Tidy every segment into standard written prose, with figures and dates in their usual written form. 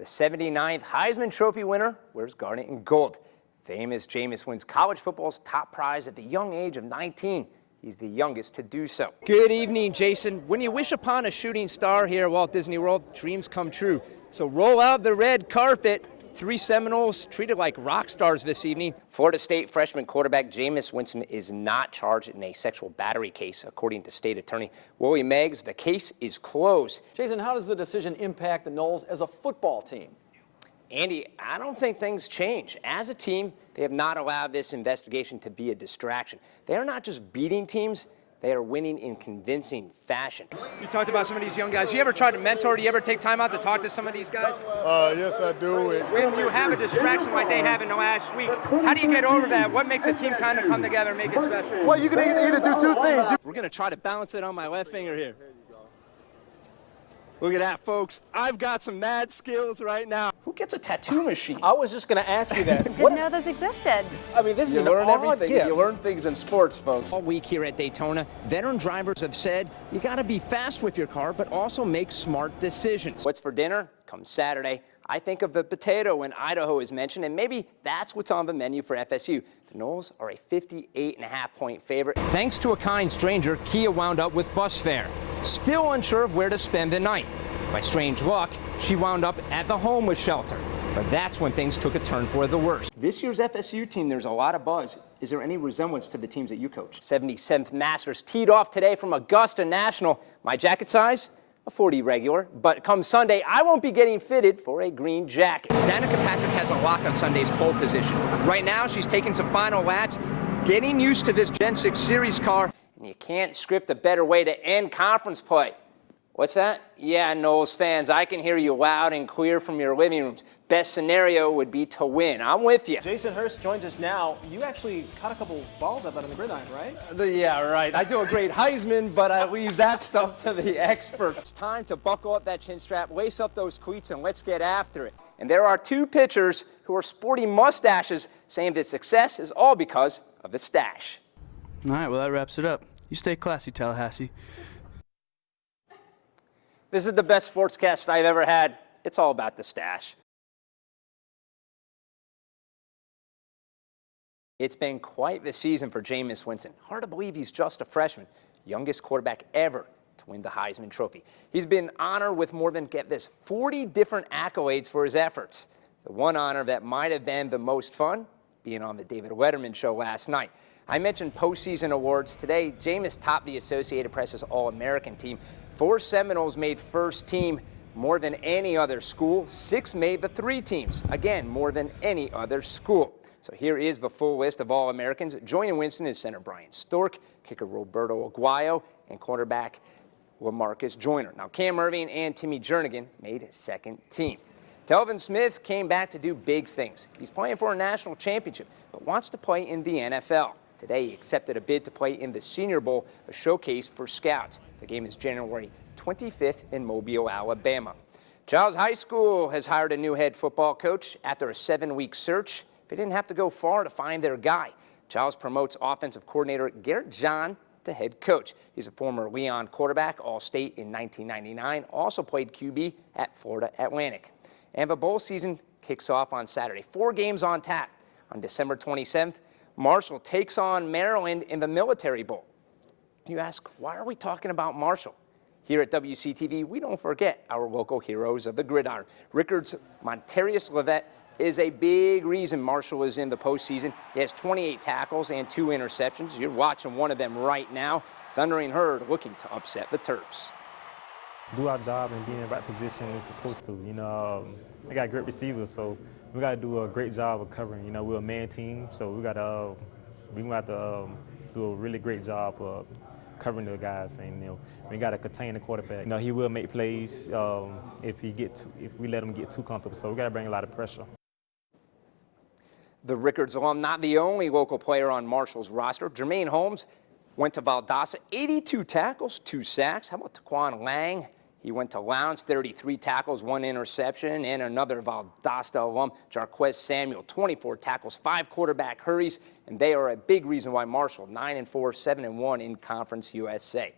The 79th Heisman Trophy winner wears garnet and gold. Famous Jameis wins college football's top prize at the young age of 19. He's the youngest to do so. Good evening, Jason. When you wish upon a shooting star here at Walt Disney World, dreams come true. So roll out the red carpet. 3 Seminoles treated like rock stars this evening. Florida State freshman quarterback Jameis Winston is not charged in a sexual battery case, according to state attorney Willie Meggs. The case is closed. Jason, how does the decision impact the Noles as a football team? Andy, I don't think things change. As a team, they have not allowed this investigation to be a distraction. They are not just beating teams, they are winning in convincing fashion. You talked about some of these young guys. You ever tried to mentor? Do you ever take time out to talk to some of these guys? Yes, I do. When you have a distraction like they have in the last week, how do you get over that? What makes a team kind of come together and make it special? Well, you can either do two things. We're going to try to balance it on my left finger here. Look at that, folks. I've got some mad skills right now. Who gets a tattoo machine? I was just going to ask you that. Didn't know those existed. I mean, this is an odd gift. You learn things in sports, folks. All week here at Daytona, veteran drivers have said you got to be fast with your car, but also make smart decisions. What's for dinner? Come Saturday. I think of the potato when Idaho is mentioned, and maybe that's what's on the menu for FSU. The Noles are a 58.5-point favorite. Thanks to a kind stranger, Kia wound up with bus fare. Still unsure of where to spend the night. By strange luck, she wound up at the homeless shelter. But that's when things took a turn for the worse. This year's FSU team, there's a lot of buzz. Is there any resemblance to the teams that you coach? 77th Masters teed off today from Augusta National. My jacket size? A 40 regular, but come Sunday, I won't be getting fitted for a green jacket. Danica Patrick has a lock on Sunday's pole position. Right now, she's taking some final laps, getting used to this Gen 6 Series car, and you can't script a better way to end conference play. What's that? Yeah, Noles fans, I can hear you loud and clear from your living rooms. Best scenario would be to win. I'm with you. Jason Hurst joins us now. You actually caught a couple balls up out on the gridiron, right? Yeah, right. I do a great Heisman, but I leave that stuff to the experts. It's time to buckle up that chin strap, lace up those cleats, and let's get after it. And there are 2 pitchers who are sporting mustaches saying that success is all because of the stash. All right, well, that wraps it up. You stay classy, Tallahassee. This is the best sportscast I've ever had. It's all about the stash. It's been quite the season for Jameis Winston. Hard to believe he's just a freshman, youngest quarterback ever to win the Heisman Trophy. He's been honored with more than, get this, 40 different accolades for his efforts. The one honor that might have been the most fun, being on the David Letterman show last night. I mentioned postseason awards. Today, Jameis topped the Associated Press's All-American team. 4 Seminoles made first team, more than any other school. 6 made the 3 teams, again, more than any other school. So here is the full list of All-Americans. Joining Winston is center Brian Stork, kicker Roberto Aguayo, and cornerback LaMarcus Joyner. Now, Cam Irving and Timmy Jernigan made second team. Telvin Smith came back to do big things. He's playing for a national championship, but wants to play in the NFL. Today, he accepted a bid to play in the Senior Bowl, a showcase for scouts. The game is January 25th in Mobile, Alabama. Giles High School has hired a new head football coach after a 7-week search. They didn't have to go far to find their guy. Giles promotes offensive coordinator Garrett John to head coach. He's a former Leon quarterback, All-State in 1999, also played QB at Florida Atlantic. And the bowl season kicks off on Saturday. 4 games on tap. On December 27th, Marshall takes on Maryland in the Military Bowl. You ask, why are we talking about Marshall? Here at WCTV, we don't forget our local heroes of the gridiron. Rickard's Montarius Levet is a big reason Marshall is in the postseason. He has 28 tackles and 2 interceptions. You're watching one of them right now. Thundering Herd looking to upset the Terps. Do our job and be in the right position we're supposed to. You know, they got great receivers, so we got to do a great job of covering. You know, we're a man team, so we got to do a really great job of covering the guys, and you know, we got to contain the quarterback. You know, he will make plays if we let him get too comfortable. So we got to bring a lot of pressure. The Rickards alum, not the only local player on Marshall's roster. Jermaine Holmes went to Valdosta, 82 tackles, 2 sacks. How about Taquan Lang? He went to Lowndes, 33 tackles, 1 interception, and another Valdosta alum, Jarquez Samuel, 24 tackles, 5 quarterback hurries, and they are a big reason why Marshall, 9-4, 7-1 in Conference USA.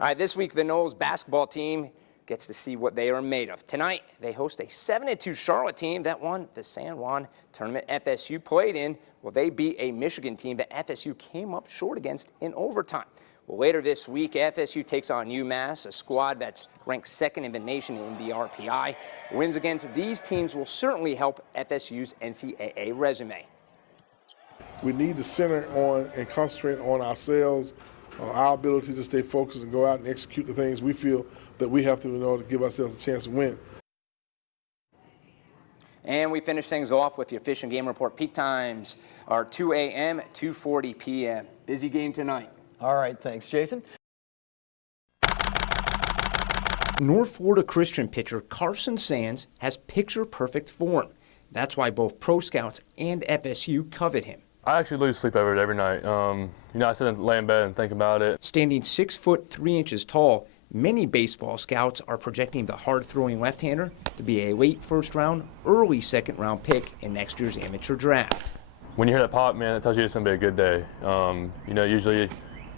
All right, this week the Noles basketball team gets to see what they are made of. Tonight, they host a 7-2 Charlotte team that won the San Juan tournament FSU played in. Well, they beat a Michigan team that FSU came up short against in overtime. Well, later this week, FSU takes on UMass, a squad that's ranked second in the nation in the RPI. Wins against these teams will certainly help FSU's NCAA resume. We need to center on and concentrate on ourselves, our ability to stay focused and go out and execute the things we feel that we have to in order to give ourselves a chance to win. And we finish things off with your Fish and Game Report. Peak times are 2 a.m., 2:40 p.m. Busy game tonight. All right, thanks, Jason. North Florida Christian pitcher Carson Sands has picture-perfect form. That's why both pro scouts and FSU covet him. I actually lose sleep over it every night. I sit and lay in bed and think about it. Standing 6 foot 3 inches tall, many baseball scouts are projecting the hard-throwing left-hander to be a late first-round, early second-round pick in next year's amateur draft. When you hear that pop, man, it tells you it's going to be a good day. Usually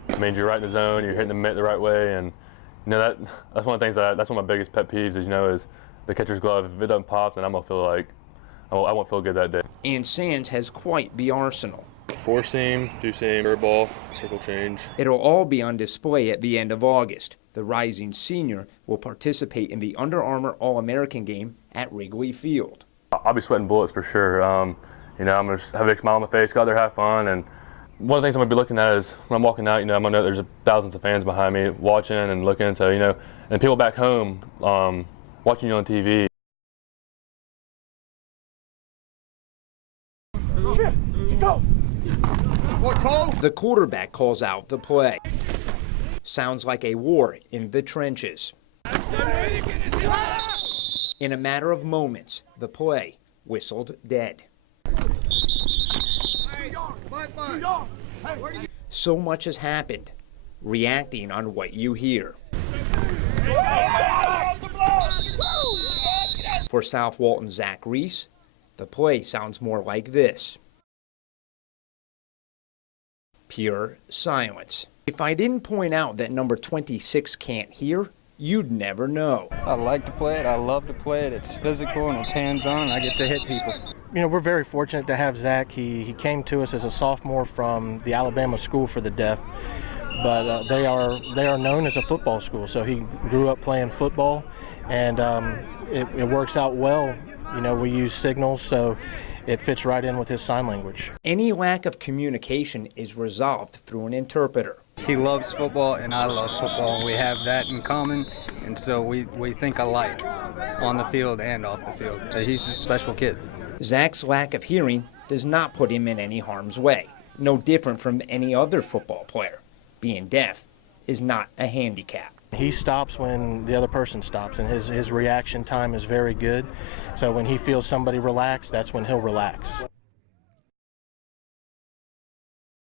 it means you're right in the zone, you're hitting the mitt the right way, and that's one of the things that's one of my biggest pet peeves is the catcher's glove. If it doesn't pop, then I'm gonna feel like I won't feel good that day. And Sands has quite the arsenal. 4-seam, 2-seam, curveball, circle change. It'll all be on display at the end of August. The rising senior will participate in the Under Armour All-American game at Wrigley Field. I'll be sweating bullets for sure. I'm gonna just have a big smile on my face, go out there, have fun, and one of the things I'm going to be looking at is when I'm walking out, I'm going to know there's thousands of fans behind me watching and looking. So, and people back home watching you on TV. The quarterback calls out the play. Sounds like a war in the trenches. In a matter of moments, the play whistled dead. So much has happened. Reacting on what you hear. For South Walton's Zach Reese, the play sounds more like this. Pure silence. If I didn't point out that number 26 can't hear, you'd never know. I like to play it. I love to play it. It's physical and it's hands-on. I get to hit people. We're very fortunate to have Zach. He came to us as a sophomore from the Alabama School for the Deaf, but they are known as a football school. So he grew up playing football, and it works out well. We use signals, so it fits right in with his sign language. Any lack of communication is resolved through an interpreter. He loves football, and I love football, and we have that in common, and so we think alike on the field and off the field. He's a special kid. Zach's lack of hearing does not put him in any harm's way, no different from any other football player. Being deaf is not a handicap. He stops when the other person stops, and his reaction time is very good. So when he feels somebody relax, that's when he'll relax.